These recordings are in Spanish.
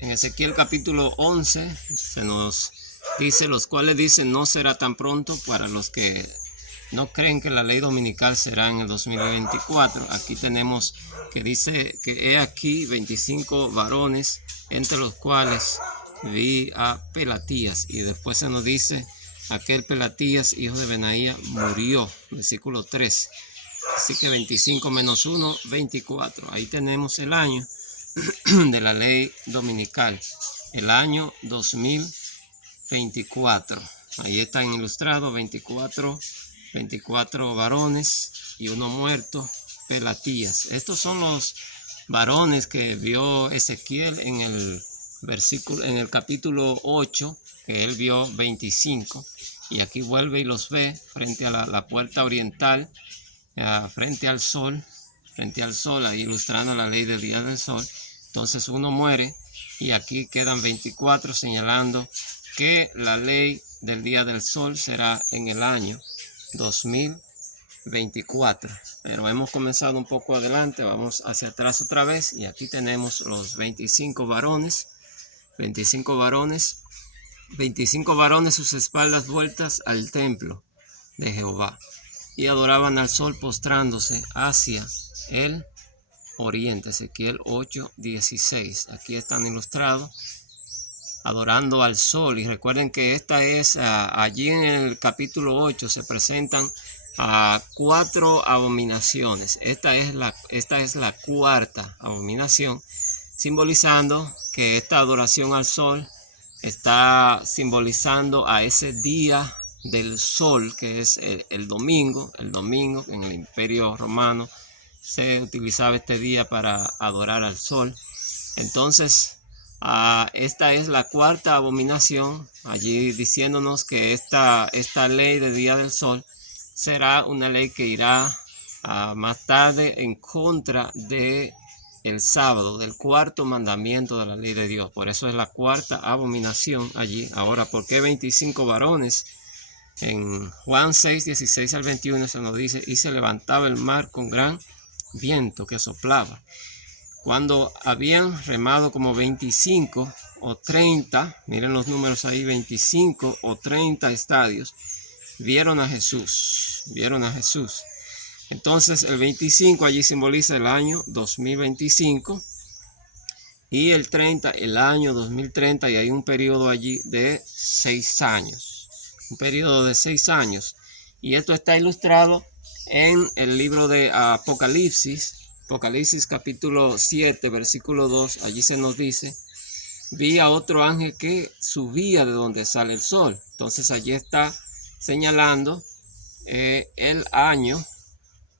En Ezequiel capítulo 11 se nos dice, los cuales dicen no será tan pronto para los que no creen que la ley dominical será en el 2024. Aquí tenemos que dice que he aquí 25 varones, entre los cuales vi a Pelatías. Y después se nos dice, aquel Pelatías, hijo de Benaía, murió. Versículo 3. Así que 25 menos 1, 24. Ahí tenemos el año de la ley dominical, el año 2024. Ahí están ilustrados 24 varones y uno muerto, Pelatías. Estos son los varones que vio Ezequiel en el capítulo 8, que él vio 25, y aquí vuelve y los ve frente a la puerta oriental, frente al sol, ahí ilustrando la ley del día del sol. Entonces uno muere y aquí quedan 24 señalando que la ley del día del sol será en el año 2024. Pero hemos comenzado un poco adelante, vamos hacia atrás otra vez y aquí tenemos los 25 varones, sus espaldas vueltas al templo de Jehová, y adoraban al sol postrándose hacia el oriente. Ezequiel 8:16. Aquí están ilustrados adorando al sol. Y recuerden que esta es allí en el capítulo 8 se presentan 4 abominaciones. Esta es la cuarta abominación, simbolizando que esta adoración al sol está simbolizando a ese día del sol, que es el domingo. En el Imperio Romano se utilizaba este día para adorar al sol. Entonces esta es la cuarta abominación, allí diciéndonos que esta ley de día del sol será una ley que irá más tarde en contra de el sábado, del cuarto mandamiento de la ley de Dios. Por eso es la cuarta abominación allí. Ahora, ¿por qué 25 varones? En Juan 6:16 al 21 se nos dice, y se levantaba el mar con gran viento que soplaba. Cuando habían remado como 25 o 30, miren los números ahí, 25 o 30 estadios, vieron a Jesús. Entonces el 25 allí simboliza el año 2025 y el 30 el año 2030, y hay un periodo allí de 6 años. Y esto está ilustrado en el libro de Apocalipsis capítulo 7, versículo 2. Allí se nos dice, vi a otro ángel que subía de donde sale el sol. Entonces allí está señalando el año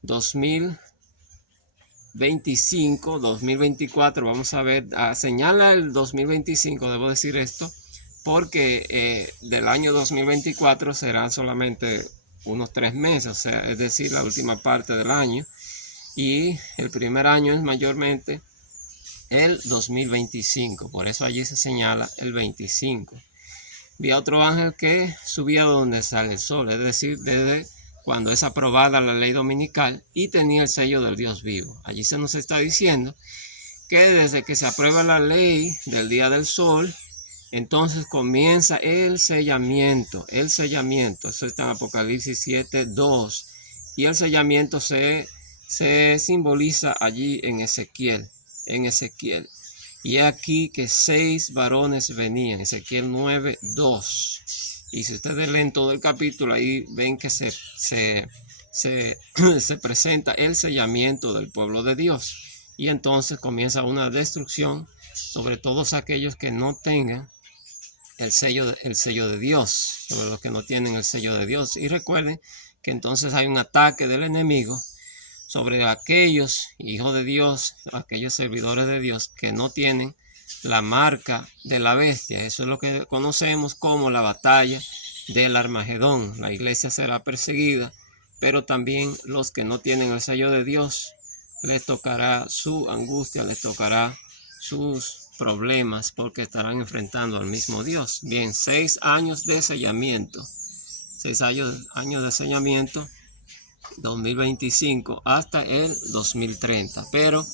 2025, 2024. Vamos a ver, señala el 2025, debo decir esto, porque del año 2024 serán solamente unos 3 meses, o sea, es decir, la última parte del año. Y el primer año es mayormente el 2025, por eso allí se señala el 25. Vi a otro ángel que subía donde sale el sol, es decir, desde cuando es aprobada la ley dominical, y tenía el sello del Dios vivo. Allí se nos está diciendo que desde que se aprueba la ley del día del sol, entonces comienza el sellamiento. Eso está en Apocalipsis 7:2, y el sellamiento se simboliza allí en Ezequiel. Y aquí que 6 varones venían, Ezequiel 9:2. Y si ustedes leen todo el capítulo, ahí ven que se presenta el sellamiento del pueblo de Dios. Y entonces comienza una destrucción sobre todos aquellos que no tengan el sello de Dios, sobre los que no tienen el sello de Dios. Y recuerden que entonces hay un ataque del enemigo sobre aquellos hijos de Dios, aquellos servidores de Dios que no tienen la marca de la bestia. Eso es lo que conocemos como la batalla del Armagedón. La iglesia será perseguida, pero también los que no tienen el sello de Dios, les tocará su angustia, les tocará sus problemas, porque estarán enfrentando al mismo Dios. Bien, 6 años de sellamiento. 6 años de sellamiento, 2025 hasta el 2030. Pero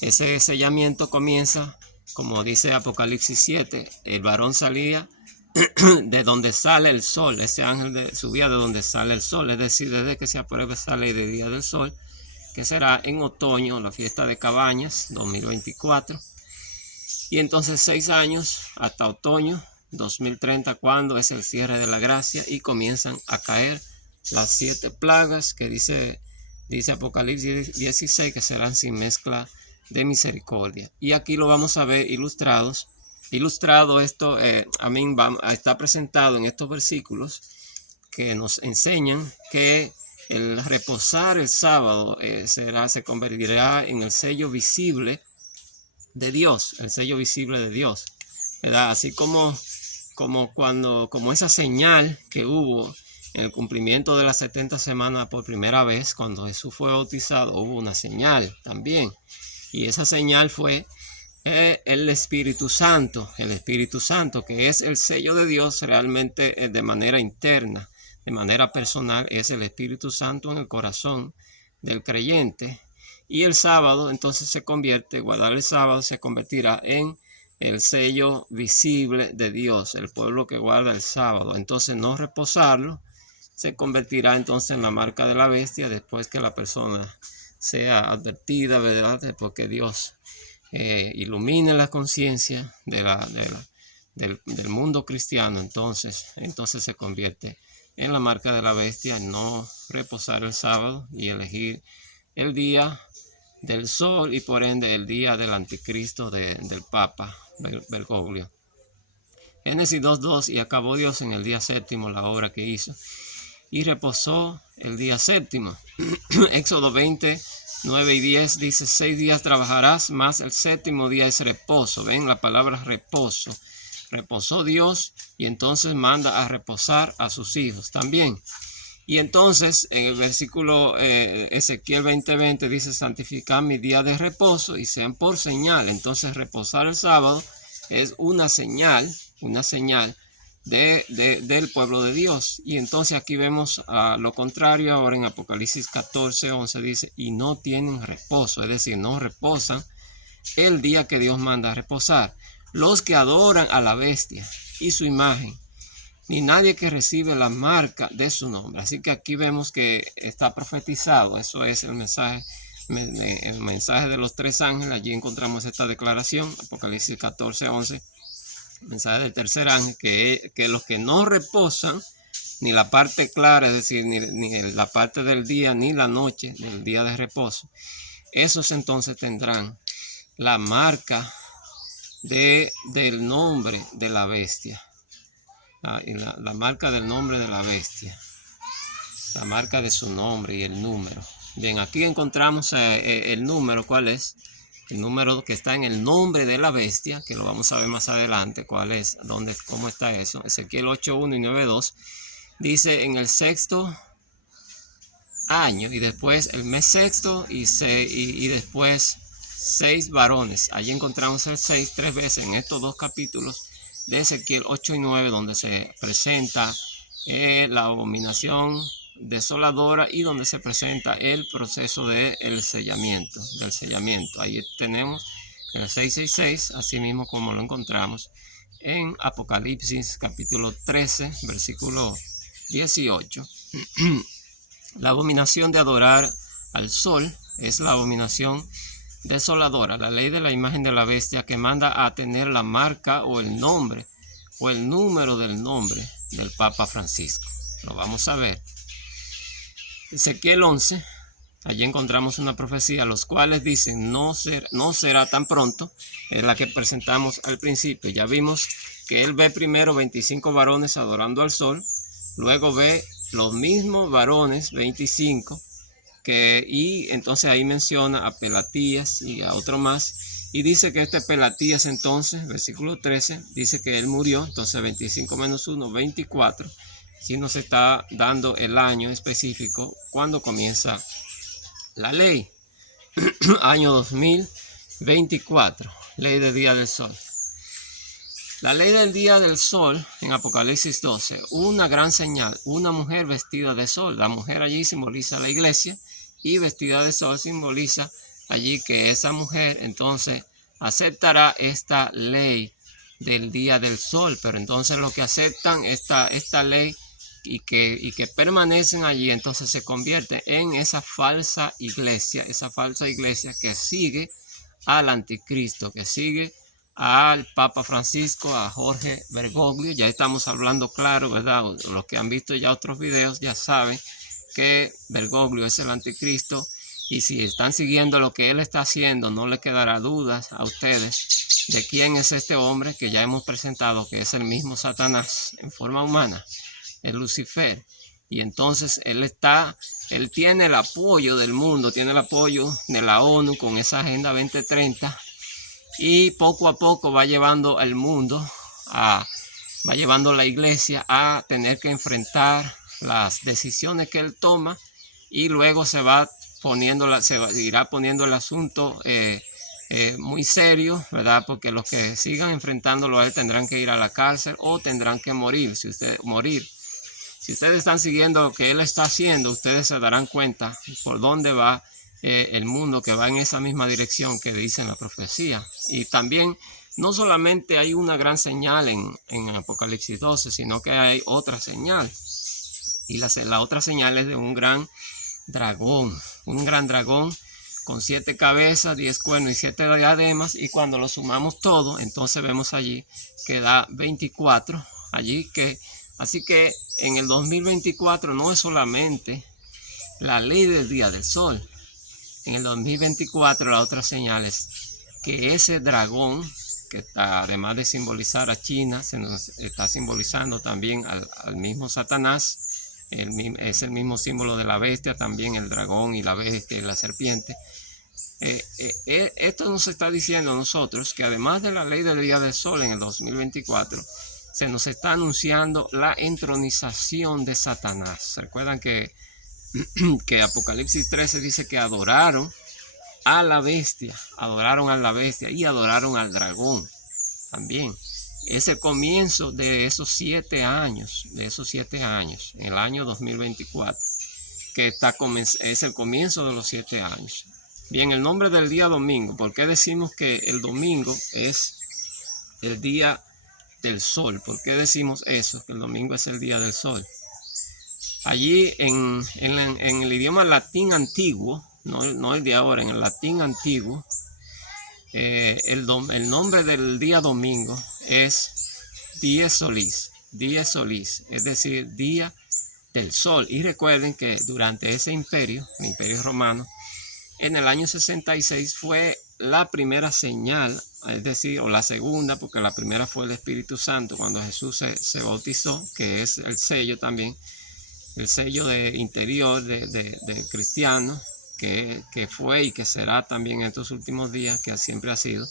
ese sellamiento comienza como dice Apocalipsis 7, el varón salía de donde sale el sol. Ese ángel subía de donde sale el sol, es decir, desde que se apruebe esa ley de día del sol, que será en otoño, la fiesta de Cabañas 2024. Y entonces 6 años hasta otoño 2030, cuando es el cierre de la gracia y comienzan a caer las 7 plagas que dice Apocalipsis 16, que serán sin mezcla de misericordia. Y aquí lo vamos a ver ilustrado esto, está presentado en estos versículos que nos enseñan que el reposar el sábado se convertirá en el sello visible de Dios, el sello visible de Dios, ¿verdad? Así como esa señal que hubo en el cumplimiento de las 70 semanas por primera vez, cuando Jesús fue bautizado, hubo una señal también. Y esa señal fue el Espíritu Santo, que es el sello de Dios realmente de manera interna, de manera personal, es el Espíritu Santo en el corazón del creyente. Y el sábado entonces guardar el sábado se convertirá en el sello visible de Dios, el pueblo que guarda el sábado. Entonces no reposarlo se convertirá entonces en la marca de la bestia, después que la persona sea advertida, ¿verdad? Después que Dios ilumine la conciencia del mundo cristiano, entonces se convierte en la marca de la bestia, no reposar el sábado y elegir el día del sol y por ende el día del anticristo del Papa Bergoglio. Génesis 2:2, y acabó Dios en el día séptimo la obra que hizo y reposó el día séptimo. Éxodo 20:9 y 10 dice: 6 días trabajarás, mas el séptimo día es reposo. Ven la palabra reposo. Reposó Dios y entonces manda a reposar a sus hijos también. Y entonces en el versículo Ezequiel 20:20 dice: santificad mi día de reposo y sean por señal. Entonces reposar el sábado es una señal del pueblo de Dios. Y entonces aquí vemos lo contrario ahora en Apocalipsis 14:11 dice: y no tienen reposo, es decir, no reposan el día que Dios manda a reposar los que adoran a la bestia y su imagen, ni nadie que recibe la marca de su nombre. Así que aquí vemos que está profetizado. Eso es el mensaje de los 3 ángeles. Allí encontramos esta declaración, Apocalipsis 14:11. Mensaje del tercer ángel, que los que no reposan ni la parte clara, es decir, ni la parte del día ni la noche del día de reposo, esos entonces tendrán la marca del nombre de la bestia. Y la marca del nombre de la bestia, la marca de su nombre y el número. Bien, aquí encontramos el número. ¿Cuál es? El número que está en el nombre de la bestia, que lo vamos a ver más adelante, cuál es, cómo está eso. Ezequiel 8:1 y 9:2 dice: en el 6º año, y después el mes sexto, y después 6 varones. Allí encontramos el 6 3 veces en estos 2 capítulos de Ezequiel 8 y 9, donde se presenta la abominación desoladora y donde se presenta el proceso del sellamiento. Ahí tenemos el 666, así mismo como lo encontramos en Apocalipsis capítulo 13, versículo 18. La abominación de adorar al sol es la abominación desoladora, la ley de la imagen de la bestia, que manda a tener la marca o el nombre o el número del nombre del Papa Francisco. Lo vamos a ver. Ezequiel 11, allí encontramos una profecía, los cuales dicen: no será tan pronto. Es la que presentamos al principio. Ya vimos que él ve primero 25 varones adorando al sol, luego ve los mismos varones 25, y entonces ahí menciona a Pelatías y a otro más, y dice que este Pelatías entonces, versículo 13, dice que él murió. Entonces 25 menos 1, 24. Si nos está dando el año específico cuando comienza la ley. Año 2024, ley del día del sol. La ley del día del sol en Apocalipsis 12, una gran señal, una mujer vestida de sol. La mujer allí simboliza la iglesia y vestida de sol simboliza allí que esa mujer entonces aceptará esta ley del día del sol. Pero entonces los que aceptan esta ley y que permanecen allí, entonces se convierte en esa falsa iglesia que sigue al anticristo, que sigue al Papa Francisco, a Jorge Bergoglio. Ya estamos hablando claro, ¿verdad? Los que han visto ya otros videos ya saben que Bergoglio es el anticristo, y si están siguiendo lo que él está haciendo, no le quedará dudas a ustedes de quién es este hombre que ya hemos presentado, que es el mismo Satanás en forma humana, el Lucifer. Y entonces él tiene el apoyo del mundo, tiene el apoyo de la ONU con esa Agenda 2030, y poco a poco va llevando el mundo, va llevando la iglesia a tener que enfrentar las decisiones que él toma, y luego se irá poniendo el asunto muy serio, ¿verdad? Porque los que sigan enfrentándolo a él tendrán que ir a la cárcel o tendrán que morir. Si ustedes están siguiendo lo que él está haciendo, ustedes se darán cuenta por dónde va el mundo, que va en esa misma dirección que dice en la profecía. Y también no solamente hay una gran señal en Apocalipsis 12, sino que hay otra señal. Y la otra señal es de un gran dragón con 7 cabezas, 10 cuernos y 7 diademas. Y cuando lo sumamos todo, entonces vemos allí que da 24. Así que en el 2024 no es solamente la ley del día del sol. En el 2024 la otra señal es que ese dragón, que además de simbolizar a China, se nos está simbolizando también al mismo Satanás. Es el mismo símbolo de la bestia, también el dragón y la bestia y la serpiente. Esto nos está diciendo a nosotros que además de la ley del día del sol en el 2024, se nos está anunciando la entronización de Satanás. Recuerdan que Apocalipsis 13 dice que adoraron a la bestia y adoraron al dragón también. Es el comienzo de esos 7 años, en el año 2024, que es el comienzo de los 7 años. Bien, el nombre del día domingo, ¿por qué decimos que el domingo es el día del sol? ¿Por qué decimos eso, que el domingo es el día del sol? Allí en el idioma latín antiguo, no el de ahora, en el latín antiguo, el nombre del día domingo es dies solis, es decir, día del sol. Y recuerden que durante ese imperio, el imperio romano, en el año 66 fue la primera señal, es decir, o la segunda, porque la primera fue el Espíritu Santo cuando Jesús se bautizó, que es el sello también, el sello de interior de cristiano, que fue y que será también en estos últimos días, que siempre ha sido.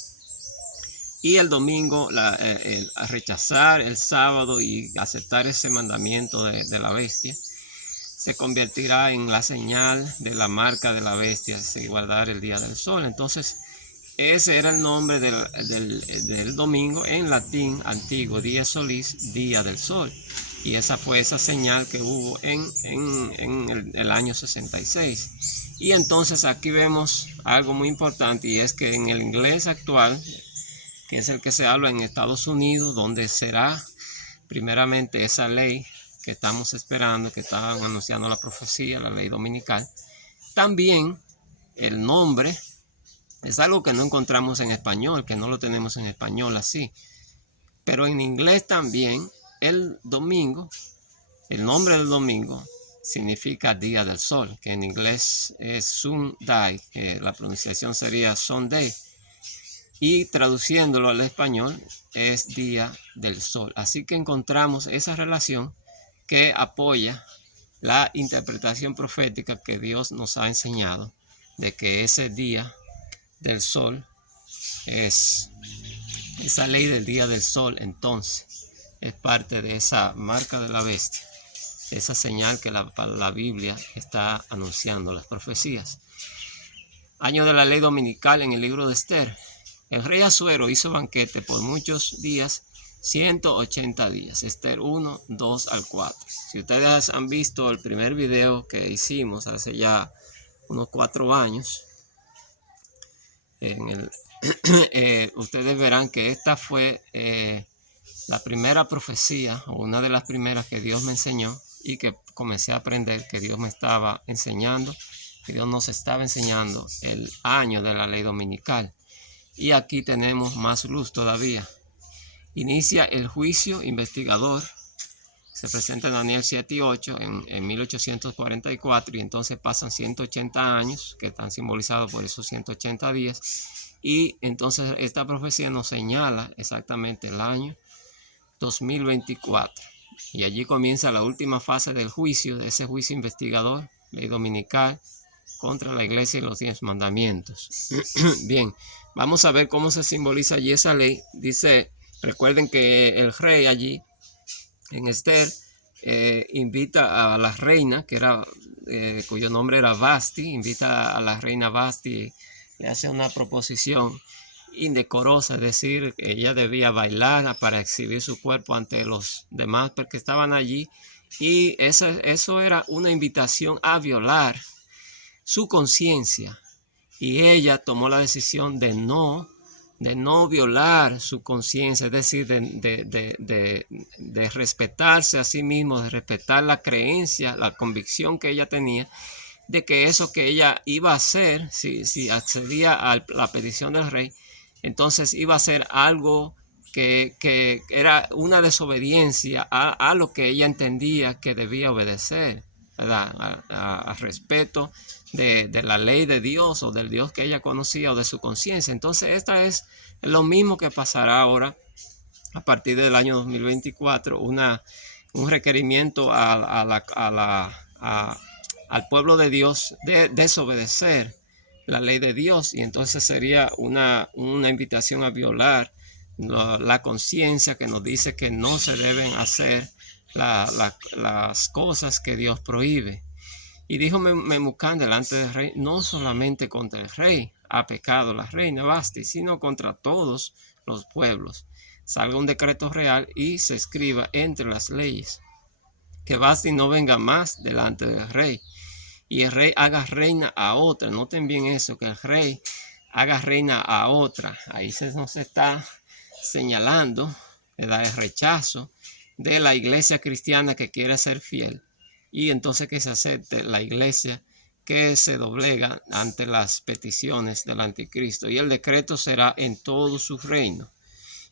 Y el domingo, a rechazar el sábado y aceptar ese mandamiento de la bestia, se convertirá en la señal de la marca de la bestia, se guardar el día del sol. Entonces, ese era el nombre del domingo en latín antiguo, dies solis, día del sol. Y esa fue esa señal que hubo en el año 66. Y entonces aquí vemos algo muy importante, y es que en el inglés actual, que es el que se habla en Estados Unidos, donde será primeramente esa ley que estamos esperando, que estaban anunciando la profecía, la ley dominical, también el nombre es algo que no encontramos en español, que no lo tenemos en español así. Pero en inglés también el domingo, el nombre del domingo significa día del sol, que en inglés es Sunday, que la pronunciación sería Sunday. Y traduciéndolo al español es día del sol. Así que encontramos esa relación que apoya la interpretación profética que Dios nos ha enseñado, de que ese día del sol es esa ley del día del sol. Entonces es parte de esa marca de la bestia, de esa señal que la Biblia está anunciando, las profecías. Año de la ley dominical en el libro de Esther. El rey Asuero hizo banquete por muchos días, 180 días. Esther 1, 2 al 4. Si ustedes han visto el primer video que hicimos hace ya unos 4 años, en ustedes verán que esta fue la primera profecía, o una de las primeras que Dios me enseñó y que comencé a aprender que Dios me estaba enseñando, que Dios nos estaba enseñando el año de la ley dominical. Y aquí tenemos más luz todavía. Inicia el juicio investigador. Se presenta en Daniel 7 y 8 en 1844 y entonces pasan 180 años que están simbolizados por esos 180 días y entonces esta profecía nos señala exactamente el año 2024 y allí comienza la última fase del juicio, de ese juicio investigador, ley dominical contra la iglesia y los 10 mandamientos. Bien, vamos a ver cómo se simboliza allí esa ley. Dice, recuerden que el rey allí en Esther invita a la reina, que era, cuyo nombre era Vasti, invita a la reina Vasti, le hace una proposición indecorosa, es decir, que ella debía bailar para exhibir su cuerpo ante los demás porque estaban allí, y eso era una invitación a violar su conciencia, y ella tomó la decisión de no violar su conciencia, es decir, de respetarse a sí mismo, de respetar la creencia, la convicción que ella tenía de que eso que ella iba a hacer, si accedía a la petición del rey, entonces iba a ser algo que era una desobediencia a lo que ella entendía que debía obedecer, ¿verdad? Al respeto de la ley de Dios o del Dios que ella conocía o de su conciencia. Entonces esta es lo mismo que pasará ahora a partir del año 2024, un requerimiento al pueblo de Dios de desobedecer la ley de Dios, y entonces sería una invitación a violar la conciencia que nos dice que no se deben hacer las cosas que Dios prohíbe. Y dijo Memucán delante del rey, no solamente contra el rey ha pecado la reina Vasti, sino contra todos los pueblos. Salga un decreto real y se escriba entre las leyes que Vasti no venga más delante del rey, y el rey haga reina a otra. Noten bien eso, que el rey haga reina a otra. Ahí nos está señalando el rechazo de la iglesia cristiana que quiere ser fiel, y entonces que se acepte la iglesia que se doblega ante las peticiones del anticristo. Y el decreto será en todo su reino,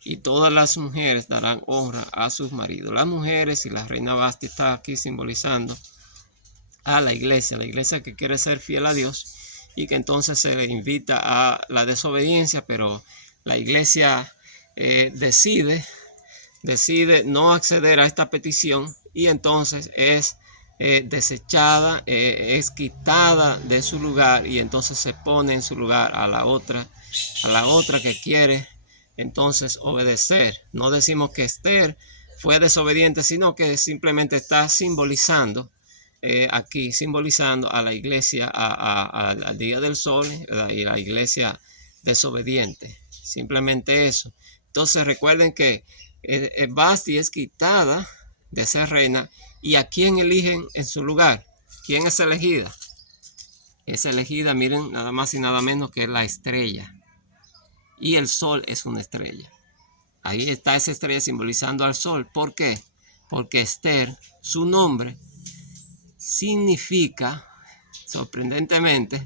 y todas las mujeres darán honra a sus maridos. Las mujeres, y la reina Vasti está aquí simbolizando a la iglesia que quiere ser fiel a Dios, y que entonces se le invita a la desobediencia, pero la iglesia decide no acceder a esta petición, y entonces es desechada, es quitada de su lugar, y entonces se pone en su lugar a la otra que quiere entonces obedecer. No decimos que Esther fue desobediente, sino que simplemente está simbolizando aquí, simbolizando a la iglesia, al día del sol, ¿verdad? Y la iglesia desobediente, simplemente eso. Entonces recuerden que Vasti es quitada de ser reina, y a quién eligen en su lugar. ¿Quién es elegida? Es elegida, miren, nada más y nada menos que la estrella, y el sol es una estrella. Ahí está esa estrella simbolizando al sol. ¿Por qué? Porque Esther, su nombre significa, sorprendentemente,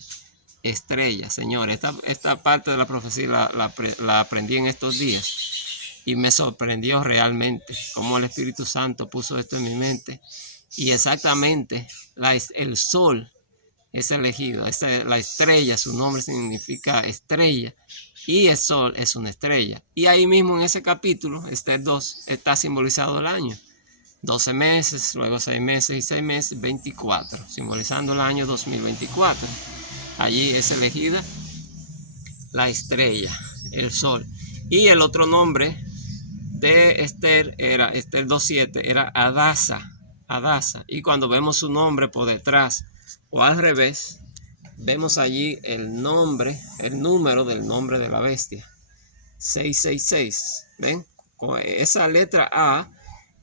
estrella. Señores, esta parte de la profecía la aprendí en estos días, y me sorprendió realmente cómo el Espíritu Santo puso esto en mi mente. Y exactamente, el sol es elegido. La estrella, su nombre significa estrella, y el sol es una estrella. Y ahí mismo en ese capítulo, Esther 2, está simbolizado el año. 12 meses, luego 6 meses y 6 meses, 24, simbolizando el año 2024. Allí es elegida la estrella, el sol. Y el otro nombre de Esther era Esther 2.7, era Adasa. Y cuando vemos su nombre por detrás o al revés, vemos allí el número del nombre de la bestia, 666. ¿Ven? Con esa letra A,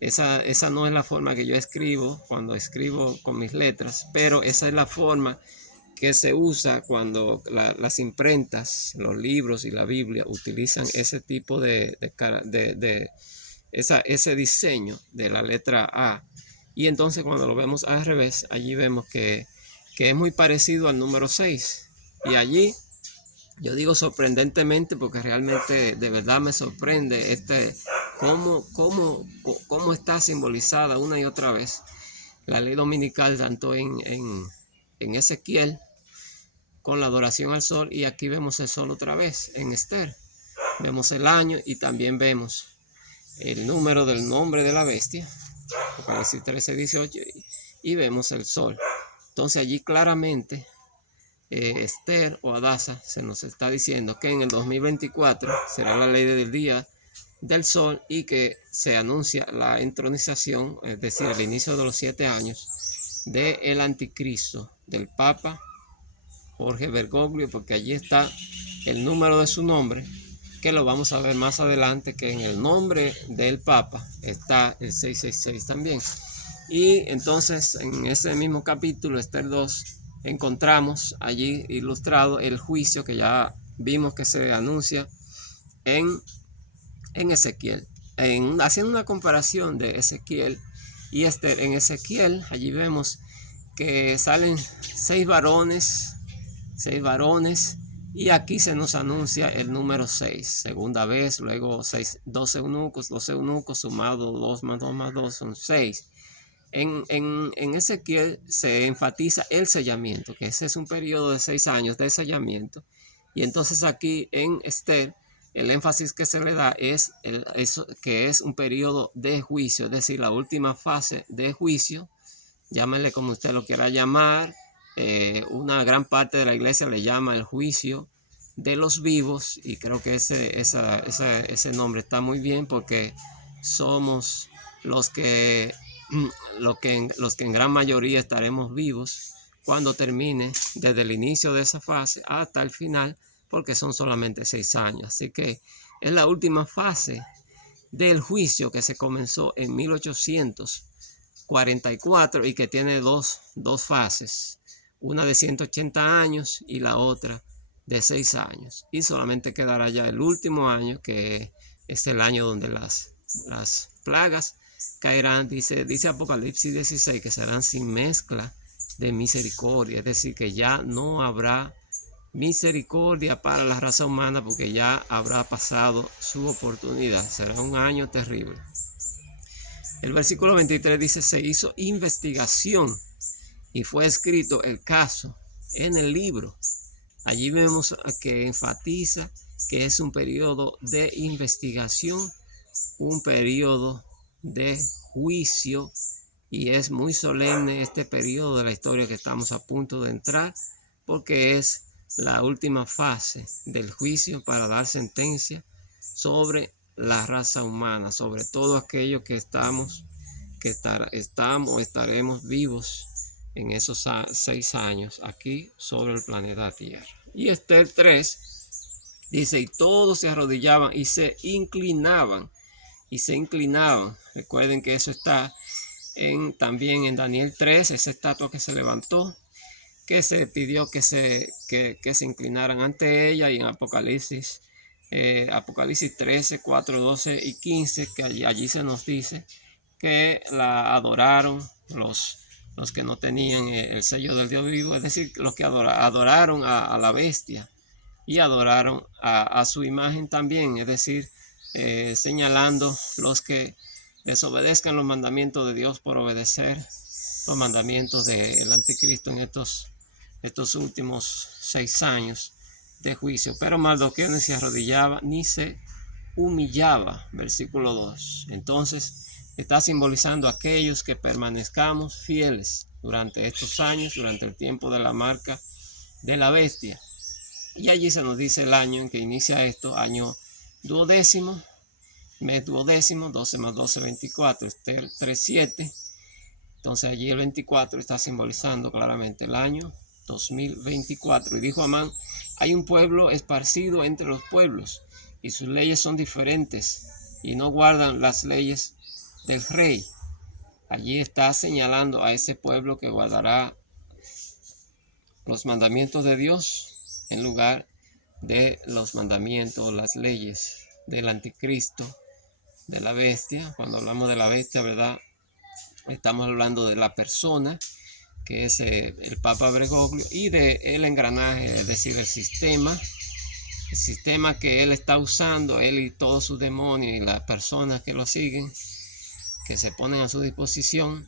esa no es la forma que yo escribo cuando escribo con mis letras, pero esa es la forma que se usa cuando las imprentas, los libros y la Biblia utilizan ese tipo ese diseño de la letra A. Y entonces cuando lo vemos al revés, allí vemos que es muy parecido al número 6. Y allí, yo digo sorprendentemente porque realmente de verdad me sorprende cómo está simbolizada una y otra vez la ley dominical, tanto en Ezequiel con la adoración al sol, y aquí vemos el sol otra vez en Esther. Vemos el año y también vemos el número del nombre de la bestia, Apocalipsis 13:18, y vemos el sol. Entonces allí claramente Esther o Adasa se nos está diciendo que en el 2024 será la ley del día del sol y que se anuncia la entronización, es decir, el inicio de los 7 años del anticristo, del Papa Jorge Bergoglio, porque allí está el número de su nombre, que lo vamos a ver más adelante, que en el nombre del Papa está el 666 también. Y entonces en ese mismo capítulo, Esther 2, encontramos allí ilustrado el juicio que ya vimos que se anuncia en Ezequiel. Haciendo una comparación de Ezequiel y Esther, en Ezequiel allí vemos que salen 6 varones, y aquí se nos anuncia el número 6, segunda vez, luego 12 eunucos sumados 2 más 2 más 2 son 6. En Ezequiel se enfatiza el sellamiento, que ese es un periodo de 6 años de sellamiento, y entonces aquí en Esther el énfasis que se le da es que es un periodo de juicio, es decir, la última fase de juicio, llámenle como usted lo quiera llamar. Una gran parte de la iglesia le llama el juicio de los vivos, y creo que ese nombre está muy bien, porque somos los que en gran mayoría estaremos vivos cuando termine, desde el inicio de esa fase hasta el final, porque son solamente 6 años. Así que es la última fase del juicio que se comenzó en 1844 y que tiene dos fases, una de 180 años y la otra de 6 años. Y solamente quedará ya el último año, que es el año donde las plagas caerán. Dice Apocalipsis 16 que serán sin mezcla de misericordia, es decir, que ya no habrá misericordia para la raza humana, porque ya habrá pasado su oportunidad. Será un año terrible. El versículo 23 dice: se hizo investigación y fue escrito el caso en el libro. Allí vemos que enfatiza que es un periodo de investigación, un periodo de juicio, y es muy solemne este periodo de la historia que estamos a punto de entrar, porque es la última fase del juicio para dar sentencia sobre la raza humana, sobre todo aquellos que estaremos vivos en esos 6 años aquí sobre el planeta Tierra. Y Esther 3 dice: y todos se arrodillaban y se inclinaban. Recuerden que eso está también en Daniel 3, esa estatua que se levantó, que se pidió que se inclinaran ante ella, y en Apocalipsis 13, 4, 12 y 15, que allí se nos dice que la adoraron los que no tenían el sello del Dios vivo, es decir, los que adoraron a la bestia y adoraron a su imagen también, es decir, señalando los que desobedezcan los mandamientos de Dios por obedecer los mandamientos del anticristo en estos últimos 6 años de juicio. Pero Mardoqueo ni se arrodillaba ni se humillaba. Versículo 2. Entonces está simbolizando a aquellos que permanezcamos fieles durante estos años, durante el tiempo de la marca de la bestia. Y allí se nos dice el año en que inicia esto: año 12º, mes 12º, 12 más 12, 24, Esther 3:7. Entonces allí el 24 está simbolizando claramente el año 2024. Y dijo Amán: hay un pueblo esparcido entre los pueblos, y sus leyes son diferentes, y no guardan las leyes del rey. Allí está señalando a ese pueblo que guardará los mandamientos de Dios en lugar de los mandamientos, las leyes del anticristo, de la bestia. Cuando hablamos de la bestia, ¿verdad? Estamos hablando de la persona, que es el Papa Bergoglio, y de el engranaje, es decir, el sistema que él está usando, él y todos sus demonios y las personas que lo siguen, que se ponen a su disposición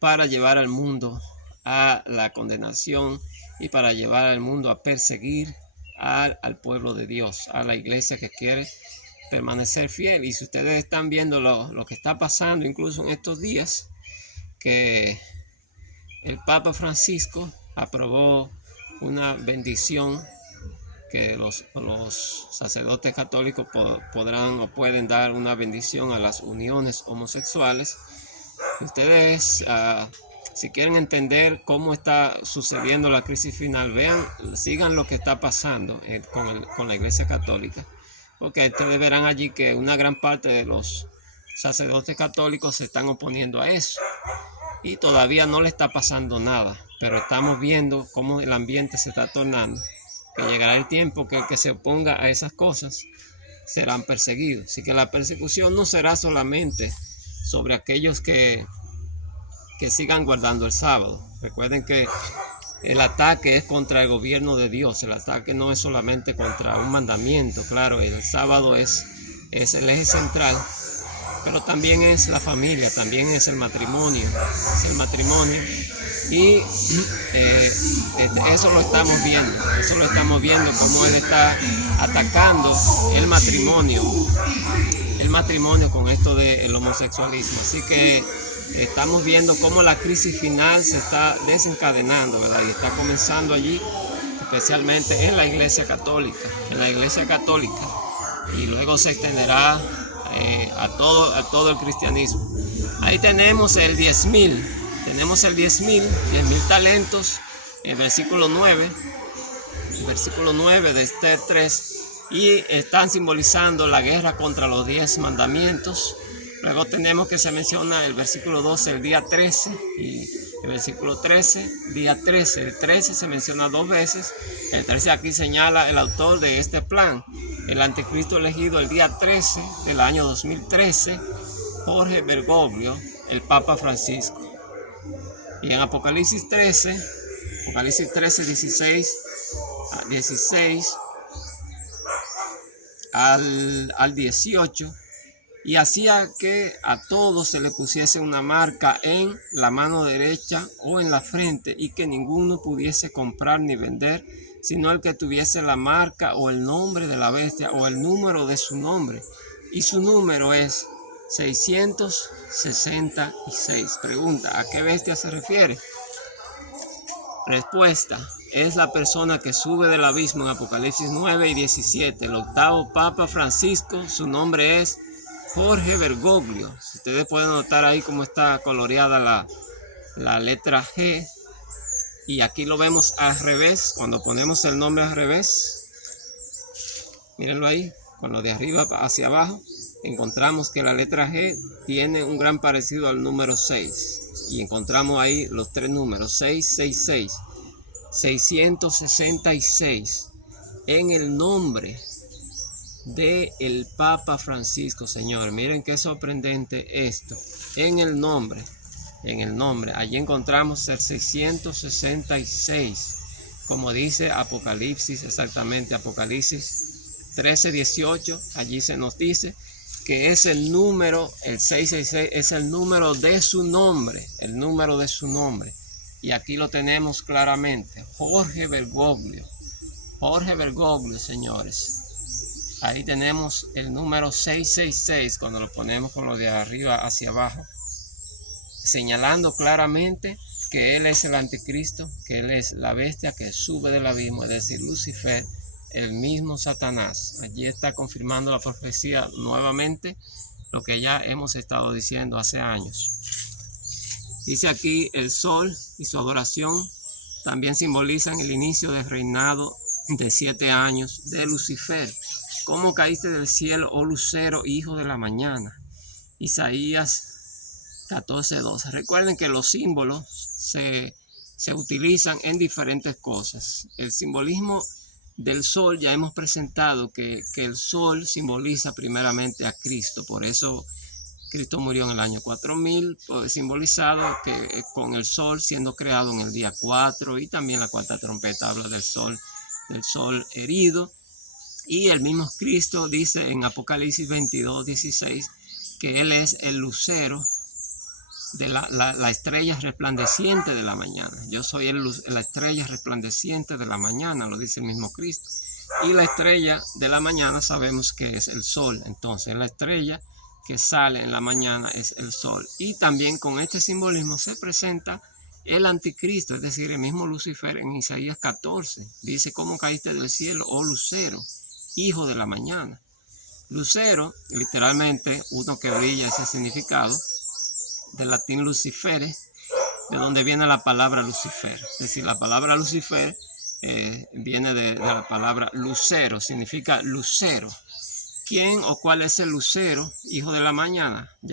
para llevar al mundo a la condenación y para llevar al mundo a perseguir al pueblo de Dios, a la iglesia que quiere permanecer fiel. Y si ustedes están viendo lo que está pasando incluso en estos días, que el Papa Francisco aprobó una bendición que los sacerdotes católicos podrán o pueden dar una bendición a las uniones homosexuales. Ustedes, si quieren entender cómo está sucediendo la crisis final, sigan lo que está pasando con la Iglesia Católica, porque ustedes verán allí que una gran parte de los sacerdotes católicos se están oponiendo a eso y todavía no le está pasando nada, pero estamos viendo cómo el ambiente se está tornando, que llegará el tiempo que el que se oponga a esas cosas serán perseguidos. Así que la persecución no será solamente sobre aquellos que sigan guardando el sábado. Recuerden que el ataque es contra el gobierno de Dios. El ataque no es solamente contra un mandamiento. Claro, el sábado es el eje central, pero también es la familia, también es el matrimonio. Es el matrimonio. Y eso lo estamos viendo, cómo él está atacando el matrimonio con esto del homosexualismo. Así que estamos viendo cómo la crisis final se está desencadenando, ¿verdad? Y está comenzando allí, especialmente en la Iglesia Católica, y luego se extenderá a todo el cristianismo. Ahí tenemos el 10,000. Tenemos el 10,000 talentos, el versículo 9 de Esther 3, y están simbolizando la guerra contra los 10 mandamientos. Luego tenemos que se menciona el versículo 12, el día 13, y el versículo 13, día 13. El 13 se menciona 2 veces. El 13 aquí señala el autor de este plan, el anticristo elegido el día 13 del año 2013, Jorge Bergoglio, el Papa Francisco. Y en Apocalipsis 13, 16 al 18, y hacía que a todos se le pusiese una marca en la mano derecha o en la frente, y que ninguno pudiese comprar ni vender, sino el que tuviese la marca o el nombre de la bestia o el número de su nombre. Y su número es 666. Pregunta, ¿a qué bestia se refiere? Respuesta, es la persona que sube del abismo en Apocalipsis 9 y 17. El octavo Papa Francisco, su nombre es Jorge Bergoglio. Si ustedes pueden notar ahí cómo está coloreada la letra G. Y aquí lo vemos al revés. Cuando ponemos el nombre al revés, mírenlo ahí, con lo de arriba hacia abajo, encontramos que la letra G tiene un gran parecido al número 6. Y encontramos ahí los 3 números, 666, 666, en el nombre del Papa Francisco, Señor. Miren qué sorprendente esto. En el nombre, allí encontramos el 666, como dice Apocalipsis, exactamente Apocalipsis 13:18, allí se nos dice que es el número, el 666 es el número de su nombre, y aquí lo tenemos claramente, Jorge Bergoglio, señores. Ahí tenemos el número 666 cuando lo ponemos con lo de arriba hacia abajo, señalando claramente que él es el anticristo, que él es la bestia que sube del abismo, es decir, Lucifer, el mismo Satanás. Allí está confirmando la profecía nuevamente, lo que ya hemos estado diciendo hace años. Dice aquí, el sol y su adoración también simbolizan el inicio del reinado de 7 años de Lucifer. ¿Cómo caíste del cielo, oh lucero, hijo de la mañana? Isaías 14:12. Recuerden que los símbolos se se utilizan en diferentes cosas. El simbolismo del sol, ya hemos presentado que el sol simboliza primeramente a Cristo, por eso Cristo murió en el año 4000, simbolizado que con el sol siendo creado en el día 4, y también la cuarta trompeta habla del sol herido. Y el mismo Cristo dice en Apocalipsis 22:16 que Él es el lucero de la estrella resplandeciente de la mañana. Yo soy la estrella resplandeciente de la mañana, lo dice el mismo Cristo. Y la estrella de la mañana sabemos que es el sol. Entonces la estrella que sale en la mañana es el sol. Y también con este simbolismo se presenta el anticristo, es decir, el mismo Lucifer en Isaías 14. Dice: ¿cómo caíste del cielo, oh lucero, hijo de la mañana? Lucero, literalmente, uno que brilla, ese significado, del latín lucifere, de donde viene la palabra Lucifer. Es decir, la palabra Lucifer viene de la palabra lucero, significa lucero. ¿Quién o cuál es el lucero, hijo de la mañana?